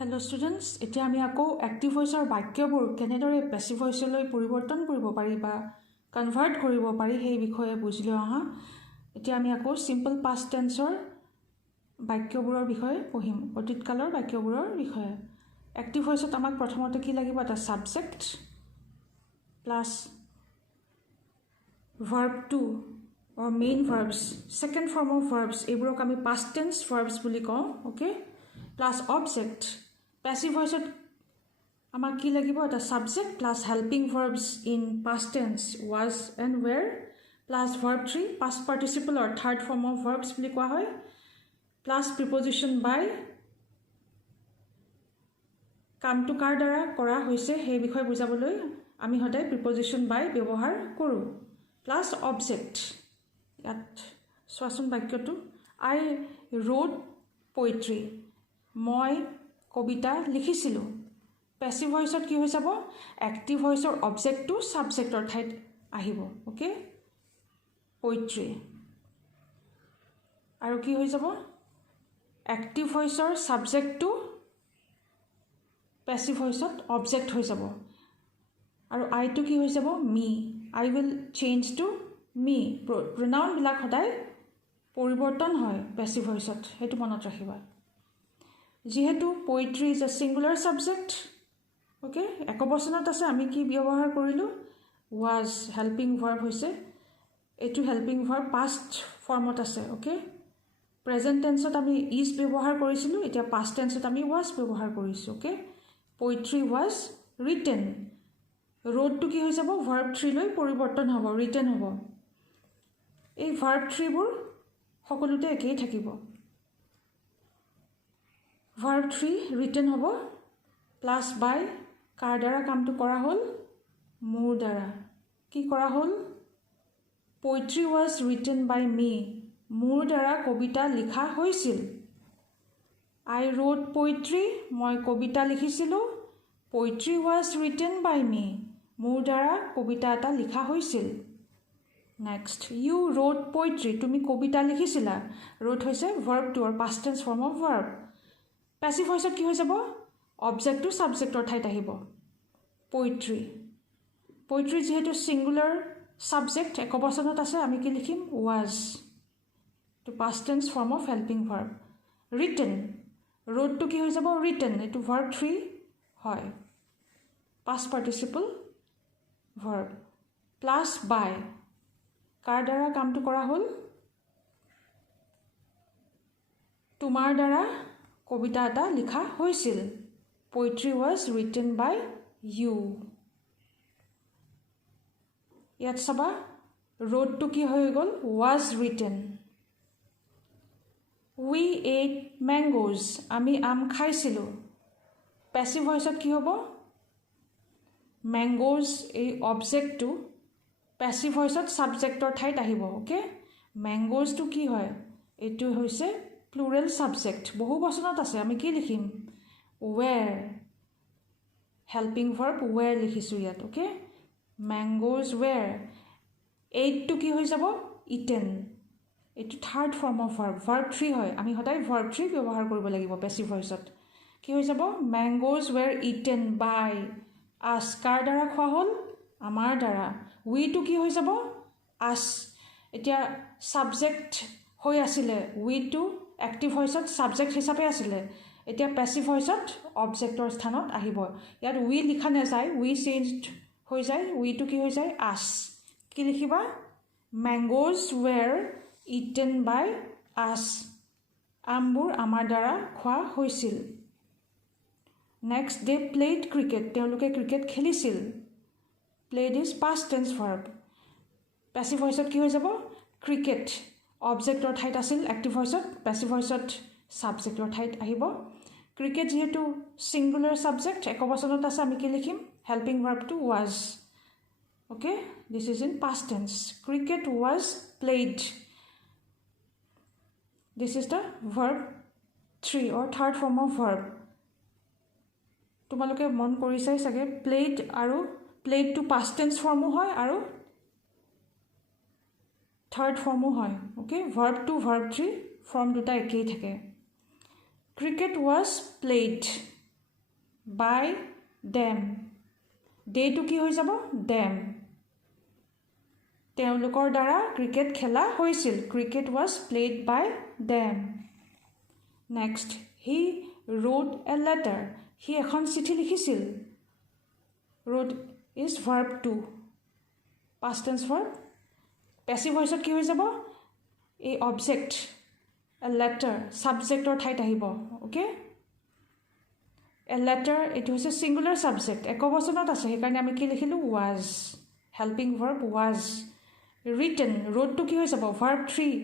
Hello students, এতিয়া আমি আকৌ active voice আৰু বাক্যবোৰ কেনেদৰে passive voice লৈ পৰিৱৰ্তন কৰিব পাৰি বা কনভাৰ্ট কৰিব পাৰি সেই বিষয়ে বুজিলো আহা। এতিয়া আমি আকৌ simple past tense ৰ বাক্যবোৰৰ বিষয়ে পঢ়িম, অতীতকালৰ বাক্যবোৰৰ বিষয়ে। active voice ত আমাক প্ৰথমতে কি লাগিব, এটা subject plus verb to or main verbs, second form of verbs, এইবোৰক আমি past tense verbs বুলি কওঁ, okay, plus object. Passive voice আমাক কি লাগিব, এটা subject plus helping verbs in past tense was and were plus verb 3 past participle or third form of verbs বুলি কোৱা হয়, plus preposition by কামটো কাৰ দ্বাৰা কৰা হৈছে সেই বিষয়ে বুজাবলৈ আমি সদায় preposition by ব্যৱহাৰ কৰোঁ, plus object. ইয়াত চোৱাচোন বাক্যটো, I wrote poetry, মই কবিতা লিখিছিলো। পেসিভ ভয়েসত কি হৈ যাব, এক্টিভ ভয়েসৰ অবজেক্টটো সাবজেক্টৰ ঠাইত আহিব, ওকে, পোয়েট্ৰি। আৰু কি হৈ যাব, এক্টিভ ভয়েসৰ সাবজেক্টটো পেসিভ ভয়েসত অবজেক্ট হৈ যাব। আৰু আইটো কি হৈ যাব, মি, আই উইল চেঞ্জ টু মি। প্ৰনাউন বিলাক সদায় পৰিৱৰ্তন হয় পেসিভ ভয়েসত, সেইটো মনত ৰাখিবা। যেহেতু poetry is a singular subject, okay, একবচনত আছে, আমি কি ব্যৱহাৰ কৰিলোঁ, ওয়াজ, হেল্পিং ভাৰ্ব হৈছে, এইটো হেল্পিং ভাৰ্ব পাষ্ট ফৰ্মত আছে, ওকে। প্ৰেজেণ্ট টেন্সত আমি ইজ ব্যৱহাৰ কৰিছিলোঁ, এতিয়া পাষ্ট টেন্সত আমি ওয়াজ ব্যৱহাৰ কৰিছোঁ, ওকে। পোয়েট্ৰি ওয়াজ ৰিটেন, ৰোডটো কি হৈ যাব, ভাৰ্ব 3 লৈ পৰিৱৰ্তন হ'ব, ৰিটেন হ'ব। এই ভাৰ্ব 3বোৰ সকলোতে একেই থাকিব। ভাৰ্ব 3 ৰিটেন হ'ব, প্লাছ বাই কাৰ দ্বাৰা কামটো কৰা হ'ল, মোৰ দ্বাৰা। কি কৰা হ'ল, পোয়েট্ৰি ওয়াজ ৰিটেন বাই মি, মোৰ দ্বাৰা কবিতা লিখা হৈছিল। আই ৰোট পোয়েট্ৰি, মই কবিতা লিখিছিলোঁ। পোয়েট্ৰি ওয়াজ ৰিটেন বাই মি, মোৰ দ্বাৰা কবিতা এটা লিখা হৈছিল। নেক্সট, ইউ ৰোট পোয়েট্ৰি, তুমি কবিতা লিখিছিলা। ৰোট হৈছে verb 2 or past tense form of verb। Passive ভয়েসত কি হৈ যাব, অবজেক্টটো সাবজেক্টৰ ঠাইত আহিব, পোয়েট্ৰি। পোয়েট্ৰি যেহেতু সিঙ্গুলার সাবজেক্ট, একবচনত আছে, আমি কি লিখিম, was, to past tense form of helping verb. Written, ৰোডটো কি হৈ যাব, ৰিটেন, এইটো ভাৰ্ব 3 হয়, past participle verb, plus by কাৰ দ্বাৰা কামটো কৰা হ'ল, তোমাৰ দ্বাৰা কবিতা এটা লিখা হৈছিল। পোয়েট্ৰি ওয়াজ ৰিটেন বাই ইউ। ইয়াত চাবা, ৰোডটো কি হৈ গ'ল, ওয়াজ ৰিটেন। উই এট ম্যাঙ্গোজ, আমি আম খাইছিলোঁ। পেসিভ ভয়েসত কি হ'ব, ম্যাঙ্গোজ এই অবজেক্টটো পেসিভ ভয়েসত সাবজেক্টৰ ঠাইত আহিব, ওকে। ম্যাঙ্গোজটো কি হয়, এইটো হৈছে প্লুৰেল সাবজেক্ট, বহু বচনত আছে, আমি কি লিখিম, ওৱেৰ, হেল্পিং ভাৰ্ব ওৱেৰ লিখিছোঁ ইয়াত, ওকে। Mangoes wear. এইটটো কি হৈ যাব, ইটেন, এইটো third form of verb, verb 3 হয়, আমি সদায় ভাৰ্ব 3 ব্যৱহাৰ কৰিব লাগিব পেসিভ ভয়েসত। কি হৈ যাব, ম্যাঙ্গোজ ওৱেৰ ইটেন বাই আছ, কাৰ দ্বাৰা খোৱা হ'ল, আমাৰ দ্বাৰা। উইটো কি হৈ যাব, আছ, এতিয়া সাবজেক্ট হৈ আছিলে, উইটো এক্টিভ ভয়েসত সাবজেক্ট হিচাপে আছিলে, এতিয়া পেসিভ ভয়েসত অবজেক্টৰ স্থানত আহিব। ইয়াত উই লিখা নাযায়, উই চেঞ্জড হৈ যায়, উইটো কি হৈ যায়, আছ। কি লিখিবা, ম্যাঙ্গোজ ওৱেৰ ইটেন বাই আছ, আমবোৰ আমাৰ দ্বাৰা খোৱা হৈছিল। নেক্সট, দে প্লেড ক্ৰিকেট, তেওঁলোকে ক্ৰিকেট খেলিছিল। Played is past tense verb. Passive ভয়েসত কি হৈ যাব, ক্ৰিকেট অবজেক্টৰ ঠাইত আছিল এক্টিভ ভয়েসত, পেসিভ ভয়েসত সাবজেক্টৰ ঠাইত আহিব। ক্ৰিকেট যেহেতু সিঙ্গুলাৰ সাবজেক্ট, একবচনত আছে, আমি কি লিখিম, হেল্পিং ভাৰ্বটো was, okay. This is in past tense, cricket was played. This is the verb 3 or third form of verb. তোমালোকে মন কৰিছাই চাগে, প্লেড আৰু প্লেডটো পাষ্ট টেন্স ফৰ্মো হয় আৰু থাৰ্ড ফৰ্মো হয়, ওকে। ভাৰ্ব 2 ভাৰ্ব 3 ফৰ্ম দুটা একেই থাকে। Cricket was played by them. They to কি হৈ যাব them. তেওঁলোকৰ দ্বাৰা ক্ৰিকেট খেলা হৈছিল. Cricket was played by them. Next, he wrote a letter. He এখন চিঠি লিখিছিল. Wrote is verb 2. Past tense verb. Passive voice কি হৈ যাব? A object, a letter, subject or ঠাইত আহিব. Okay? A letter, it was a singular subject. একবচনত আছে, সেইকাৰণে আমি কি লিখিলোঁ? Was. Helping verb was. Written, wrote to কি হৈ যাব? Verb 3.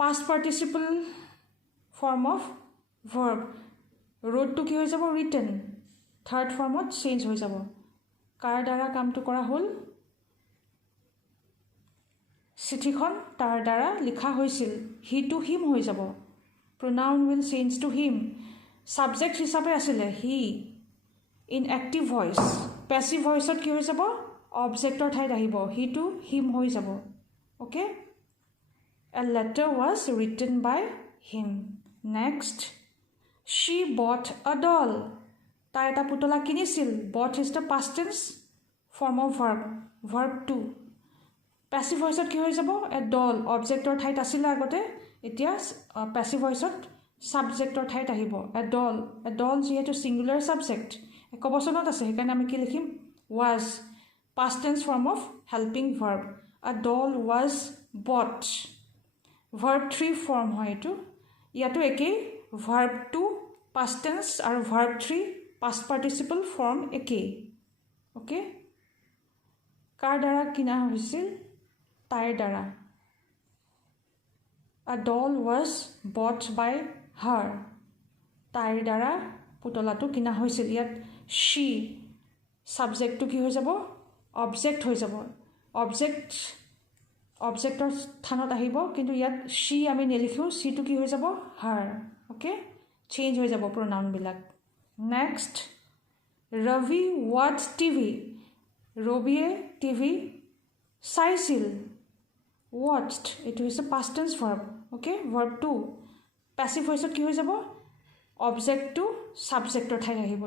Past participle form of verb. Wrote to কি হৈ যাব? Written. Third formত change হৈ যাব. কাৰ দ্বাৰা কামটো কৰা হ'ল? চিঠিখন তাৰ দ্বাৰা লিখা হৈছিল. He to him হৈ যাব. Pronoun will change to him. Subject হিচাপে আছিলে he. In active voice. Passive voiceত কি হৈ যাব? Objector ঠাইত আহিব. He to him হৈ যাব. Okay? A letter was written by him. Next. She bought a doll. তাই এটা পুতলা কিনিছিল. Bought is the past tense form of verb. Verb 2. Passive voiceত কি হৈ যাব? A doll. Objector ঠাইত আছিলে আগতে. এতিয়া passive voiceত subjector ঠাইত আহিব. A doll. A doll যিহেতু singular subject. একবচনত আছে, সেইকাৰণে আমি কি লিখিম? Was. Past tense form of helping verb. A doll was bought. Verb 3 form হয় এইটো. ইয়াতো একেই. Verb 2 past tense আৰু verb 3 past participle form একেই. Okay? কাৰ দ্বাৰা কিনা হৈছিল? তাইৰ দ্বাৰা. A doll was bought by her. তাইৰ দ্বাৰা পুতলাটো কিনা হৈছিল. ইয়াত she subjectটো কি হৈ যাব? Object হৈ যাব. Objector স্থানত আহিব, কিন্তু ইয়াত she আমি নেলিখোঁ. she টো কি হৈ যাব? her. Okay? Change হৈ যাব pronoun বিলাক. Next, Ravi watched TV. ৰবিয়ে TV চাইছিল. Watched, এইটো হৈছে past tense verb. Okay? Verb 2. Passive voiceত কি হৈ যাব? Object to subjector ঠাইত আহিব.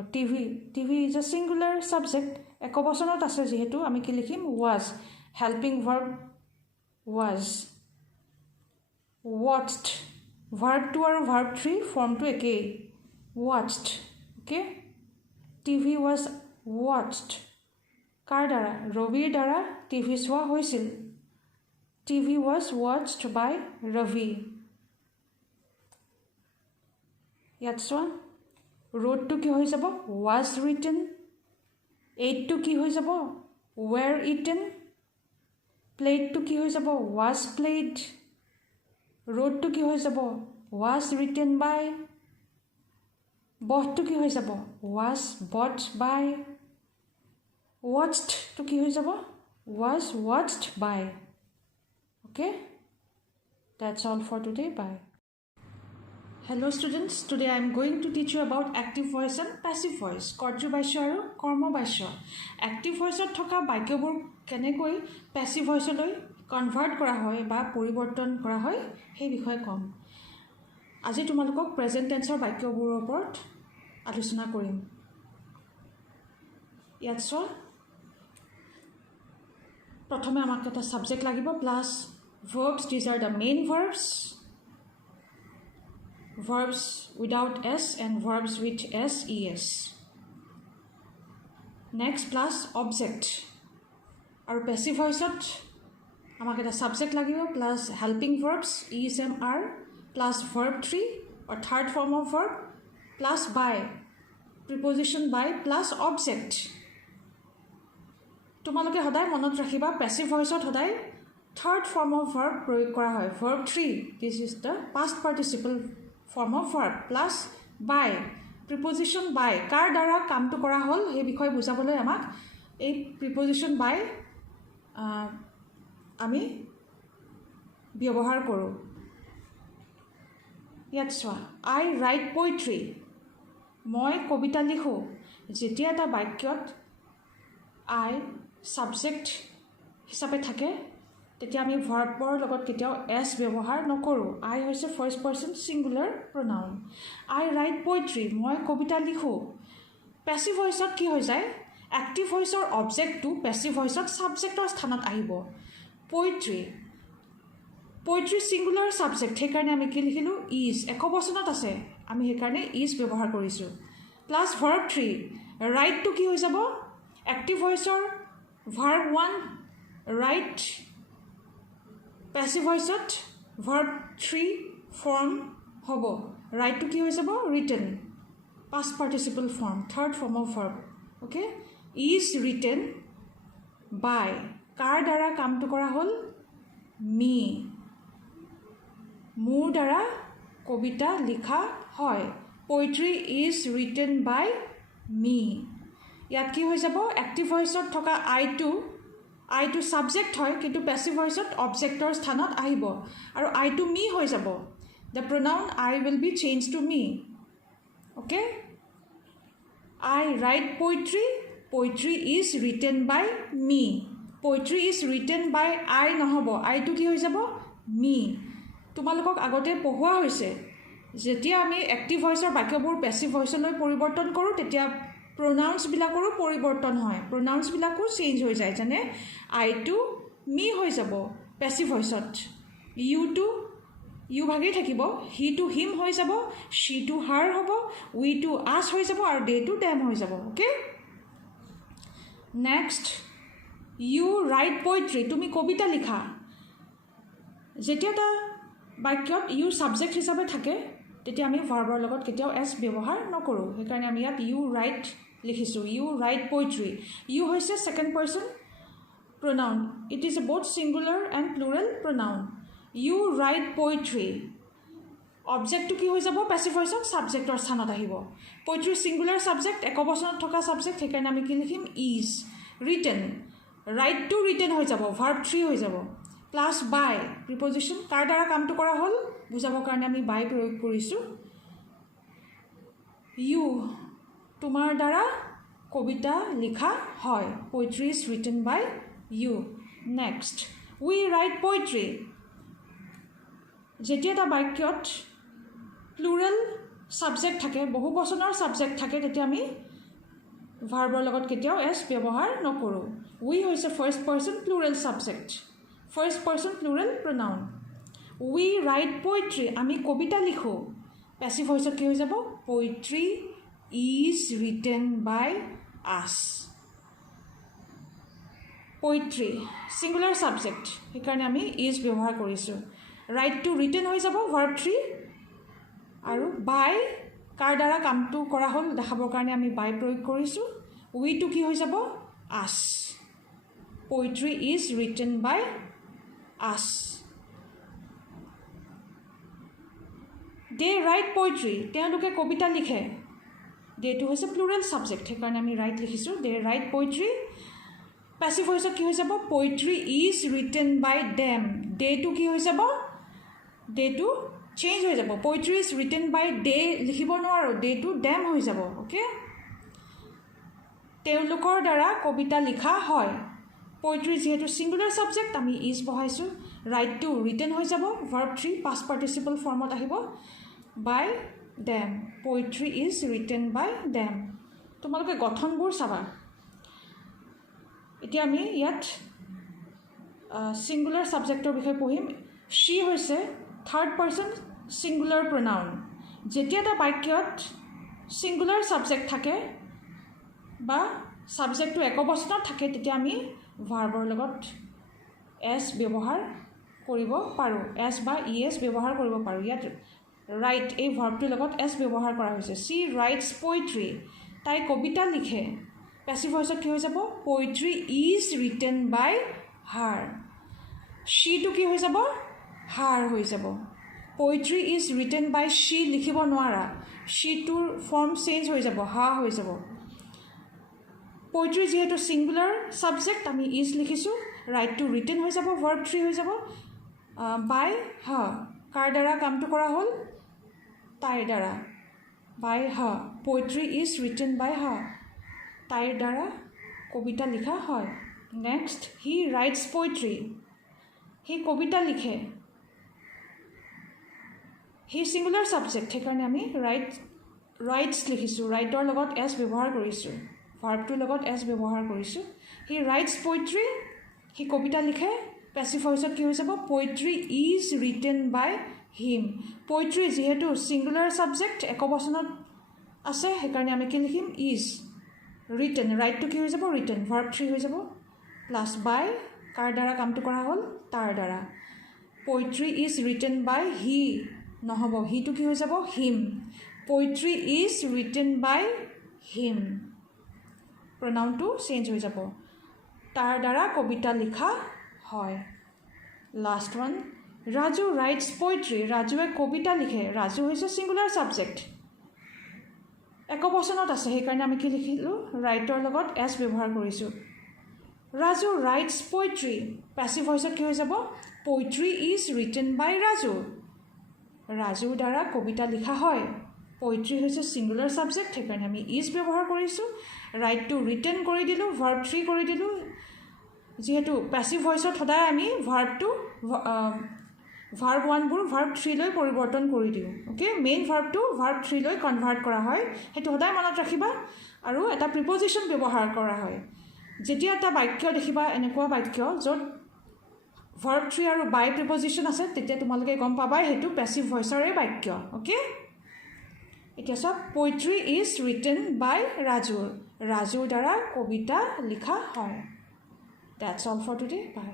TV is a singular subject. একবচনত আছে যিহেতু আমি কি লিখিম? Was. Helping verb was. Watched. Verb 2 আৰু verb 3 ফৰ্মটো একেই. Watched. Okay? TV was watched. কাৰ দ্বাৰা? ৰবিৰ দ্বাৰা TV চোৱা হৈছিল. TV was watched by Ravi. ইয়াত চোৱা. Wrote to কি হৈ যাব? Was written. Ate to কি হৈ যাব? Were eaten. Played to কি হৈ যাব? Was played. Wrote to কি হৈ যাব? Was written by. Bought to কি হৈ যাব? Was bought by. Watched to কি হৈ যাব? Was watched by. Okay? That's all for today. Bye. Hello students, today I am going to teach you about active voice and passive voice. কৰ্য বাক্য আৰু কৰ্ম বাক্য. Active voiceত থকা বাক্যবোৰ কেনেকৈ passive voiceলৈ কনভাৰ্ট কৰা হয় বা পৰিৱৰ্তন কৰা হয় সেই বিষয়ে ক'ম. আজি তোমালোকক প্ৰেজেন্ট টেন্সৰ বাক্যবোৰৰ ওপৰত আলোচনা কৰিম. ইয়াত চোৱা. প্ৰথমে আমাক এটা সাবজেক্ট লাগিব plus verbs. These are the main verbs. Verbs without s and verbs with s, es. Next, plus object. Our passive voice আমাক এটা subject লাগিব plus helping verbs is, am, are, plus verb 3 or third form of verb, plus by, preposition by, plus object. তোমালোকে সদায় মনত ৰাখিবা passive voice সদায় third form of verb প্ৰয়োগ কৰা হয়. Verb 3, this is the past participle form of verb, plus by, preposition by. কাৰ দ্বাৰা কামটো কৰা হ'ল সেই বিষয়ে বুজাবলৈ আমাক এই preposition by আমি ব্যৱহাৰ কৰোঁ. ইয়াত চোৱা. I write poetry. মই কবিতা লিখোঁ. যেতিয়া এটা বাক্যত I subject হিচাপে থাকে তেতিয়া আমি ভাৰ্বৰ লগত কেতিয়াও এছ ব্যৱহাৰ নকৰোঁ আই হৈছে ফাৰ্ষ্ট পাৰ্চন ছিংগুলাৰ প্ৰনাউন আই ৰাইট পয়েট্ৰি মই কবিতা লিখোঁ পেছিভ ভইচত কি হৈ যায় এক্টিভ ভইচৰ অবজেক্টটো পেছিভ ভইচত ছাবজেক্টৰ স্থানত আহিব পয়েট্ৰি ছিংগুলাৰ ছাবজেক্ট সেইকাৰণে আমি কি লিখিলোঁ ইজ একবচনত আছে আমি সেইকাৰণে ইজ ব্যৱহাৰ কৰিছোঁ প্লাছ ভাৰ্ব 3 ৰাইটটো কি হৈ যাব এক্টিভ ভইচৰ ভাৰ্ব 1 ৰাইট পেছিভ ভইচত ভাৰ্ব 3 ফৰ্ম হ'ব ৰাইটটো কি হৈ যাব written past participle form third form of verb okay is written by কাৰ দ্বাৰা কামটো কৰা হ'ল মি মোৰ দ্বাৰা কবিতা লিখা হয় poetry is written by me ইয়াত কি হৈ যাব এক্টিভ ভইচত থকা আইটো সাবজেক্ট হয় কিন্তু পেছিভ ভইচত অবজেক্টৰ স্থানত আহিব আৰু আইটো মি হৈ যাব the pronoun I will be changed to me okay I write poetry is written by me poetry is written by I নহব আইটো কি হৈ যাব মি তোমালোকক আগতে পঢ়োৱা হৈছে যেতিয়া আমি এক্টিভ ভইচৰ বাক্যবোৰ পেছিভ ভইচলৈ পৰিৱৰ্তন কৰোঁ তেতিয়া প্ৰনাউন্স বিলাকৰো পৰিৱৰ্তন হয় প্ৰনাউন্স বিলাকো চেঞ্জ হৈ যায় যেনে আইটো মি হৈ যাব পেছিভ ভইচত ইউ ভাগেই থাকিব হি টু হিম হৈ যাব শি টু হাৰ হ'ব উই টু আছ হৈ যাব আৰু দে টু ডেম হৈ যাব okay next you write poetry তুমি কবিতা লিখা যেতিয়া এটা বাক্যত ইউ ছাবজেক্ট হিচাপে থাকে তেতিয়া আমি ভাৰ্বৰ লগত কেতিয়াও এছ ব্যৱহাৰ নকৰোঁ সেইকাৰণে আমি ইয়াত ইউ ৰাইট লিখিছোঁ ইউ ৰাইট পয়েট্ৰি ইউ হৈছে second person pronoun it is a both singular and plural pronoun you write poetry অবজেক্টটো কি হৈ যাব পেছিভ ভইচত ছাবজেক্টৰ স্থানত আহিব poetry singular subject একবচনত থকা সাবজেক্ট সেইকাৰণে আমি কি লিখিম is written write to written হৈ যাব verb 3 হৈ যাব প্লাছ by preposition কাৰ দ্বাৰা কামটো কৰা হ'ল বুজাবৰ কাৰণে আমি by প্ৰয়োগ কৰিছোঁ you তোমাৰ দ্বাৰা কবিতা লিখা হয় poetry is written by you next we write poetry যেতিয়া এটা বাক্যত প্লুৰেল সাবজেক্ট থাকে বহুবচনৰ সাবজেক্ট থাকে তেতিয়া আমি ভাৰ্বৰ লগত কেতিয়াও এছ ব্যৱহাৰ নকৰোঁ উই হৈছে first person plural subject first person plural pronoun we write poetry আমি কবিতা লিখোঁ পেছিভ ভইচত কি হৈ যাব পয়েট্ৰি ইজ ৰিটেন বাই আছ পয়েট্ৰি ছিংগুলাৰ সাবজেক্ট সেইকাৰণে আমি ইজ ব্যৱহাৰ কৰিছোঁ ৰাইট টু ৰিটেন হৈ যাব ভাৰ্ব 3 আৰু বাই কাৰ দ্বাৰা কামটো কৰা হ'ল দেখাবৰ কাৰণে আমি বাই প্ৰয়োগ কৰিছোঁ উইটো কি হৈ যাব আছ পয়েট্ৰি ইজ ৰিটেন বাই আছ দে ৰাইট পয়েট্ৰি তেওঁলোকে কবিতা লিখে দেটো হৈছে প্লুৰেল সাবজেক্ট সেইকাৰণে আমি ৰাইট লিখিছোঁ দে ৰাইট পয়েট্ৰি পেছিভ ভইচত কি হৈ যাব poetry is written by them ডেটো কি হৈ যাব ডেটো চেঞ্জ হৈ যাব poetry is written by they লিখিব নোৱাৰোঁ ডেটো ডেম হৈ যাব অ'কে তেওঁলোকৰ দ্বাৰা কবিতা লিখা হয় পয়েট্ৰি যিহেতু ছিংগুলাৰ সাবজেক্ট আমি ইজ বহাইছোঁ ৰাইট টু ৰিটেন হৈ যাব ভাৰ্ব 3 পাষ্ট পাৰ্টিচিপল ফৰ্মত আহিব by them poetry is written by them তোমালোকে গঠনবোৰ চাবা এতিয়া আমি ইয়াত ছিংগুলাৰ সাবজেক্টৰ বিষয়ে পঢ়িম শি হৈছে থাৰ্ড পাৰ্চন ছিংগুলাৰ প্ৰনাউন যেতিয়া এটা বাক্যত ছিংগুলাৰ সাবজেক্ট থাকে বা সাবজেক্টটো একবচনত থাকে তেতিয়া আমি ভাৰ্বৰ লগত এছ ব্যৱহাৰ কৰিব পাৰোঁ এছ বা ই এছ ব্যৱহাৰ কৰিব পাৰোঁ ইয়াত ৰাইট এই ভাৰ্বটোৰ লগত এছ ব্যৱহাৰ কৰা হৈছে চি ৰাইটছ পয়েট্ৰি তাই কবিতা লিখে পেছিভ ভইচত কি হৈ যাব পয়েট্ৰি ইজ ৰিটেন বাই হাৰ শিটো কি হৈ যাব হাৰ হৈ যাব পয়েট্ৰি ইজ ৰিটেন বাই শি লিখিব নোৱাৰা শিটোৰ ফৰ্ম চেঞ্জ হৈ যাব হা হৈ যাব পয়েট্ৰি যেহেতু ছিংগুলাৰ সাবজেক্ট আমি ইজ লিখিছোঁ ৰাইট টু ৰিটেন হৈ যাব ভাৰ্ব 3 হৈ যাব বাই হা কাৰ দ্বাৰা কামটো কৰা হ'ল তাইৰ দ্বাৰা বাই হা পয়েট্ৰি ইজ ৰিটেন বাই হা তাইৰ দ্বাৰা কবিতা লিখা হয় নেক্সট হি ৰাইটছ পয়েট্ৰি সি কবিতা লিখে হি সিঙ্গুলাৰ সাবজেক্ট সেইকাৰণে আমি ৰাইটছ লিখিছোঁ ৰাইটৰ লগত এছ ব্যৱহাৰ কৰিছোঁ ভাৰ্বটোৰ লগত এছ ব্যৱহাৰ কৰিছোঁ হি ৰাইটছ পইট্ৰি সি কবিতা লিখে পেছিভ ভইচত কি হৈ যাব poetry is written by him poetry যিহেতু সিঙ্গুলাৰ সাবজেক্ট একবচনত আছে সেইকাৰণে আমি কি লিখিম ইজ ৰিটেন ৰাইটটো কি হৈ যাব ৰিটেন ভাৰ্ব 3 হৈ যাব প্লাছ বাই কাৰ দ্বাৰা কামটো কৰা হ'ল তাৰ দ্বাৰা poetry is written by he নহ'ব হিটো কি হৈ যাব him poetry is written by him প্ৰনাউনটো চেঞ্জ হৈ যাব তাৰ দ্বাৰা কবিতা লিখা হয় last one Raju writes poetry ৰাজুৱে কবিতা লিখে ৰাজু হৈছে সিঙ্গুলাৰ সাবজেক্ট একবচনত আছে সেইকাৰণে আমি কি লিখিলোঁ ৰাইটৰ লগত এছ ব্যৱহাৰ কৰিছোঁ ৰাজু ৰাইটছ পইট্ৰি পেছিভ ভইচত কি হৈ যাব পইট্ৰি ইজ ৰিটেন বাই ৰাজু ৰাজুৰ দ্বাৰা কবিতা লিখা হয় পইট্ৰি হৈছে সিঙ্গুলাৰ সাবজেক্ট সেইকাৰণে আমি ইজ ব্যৱহাৰ কৰিছোঁ ৰাইটটো ৰিটেন কৰি দিলোঁ ভাৰ্ব 3 কৰি দিলোঁ যিহেতু পেছিভ ভইচত সদায় আমি ভাৰ্ব 1বোৰ ভাৰ্ব 3 লৈ পৰিৱৰ্তন কৰি দিওঁ অ'কে মেইন ভাৰ্বটো ভাৰ্ব 3 লৈ কনভাৰ্ট কৰা হয় সেইটো সদায় মনত ৰাখিবা আৰু এটা প্ৰিপজিশ্যন ব্যৱহাৰ কৰা হয় যেতিয়া এটা বাক্য দেখিবা এনেকুৱা বাক্য য'ত ভাৰ্ব 3 আৰু বাই প্ৰিপজিশ্যন আছে তেতিয়া তোমালোকে গম পাবাই সেইটো পেছিভ ভইচৰে বাক্য অ'কে এতিয়া সব পইট্ৰি ইজ ৰিটেন বাই ৰাজুৰ দ্বাৰা কবিতা লিখা হয় that's all for today by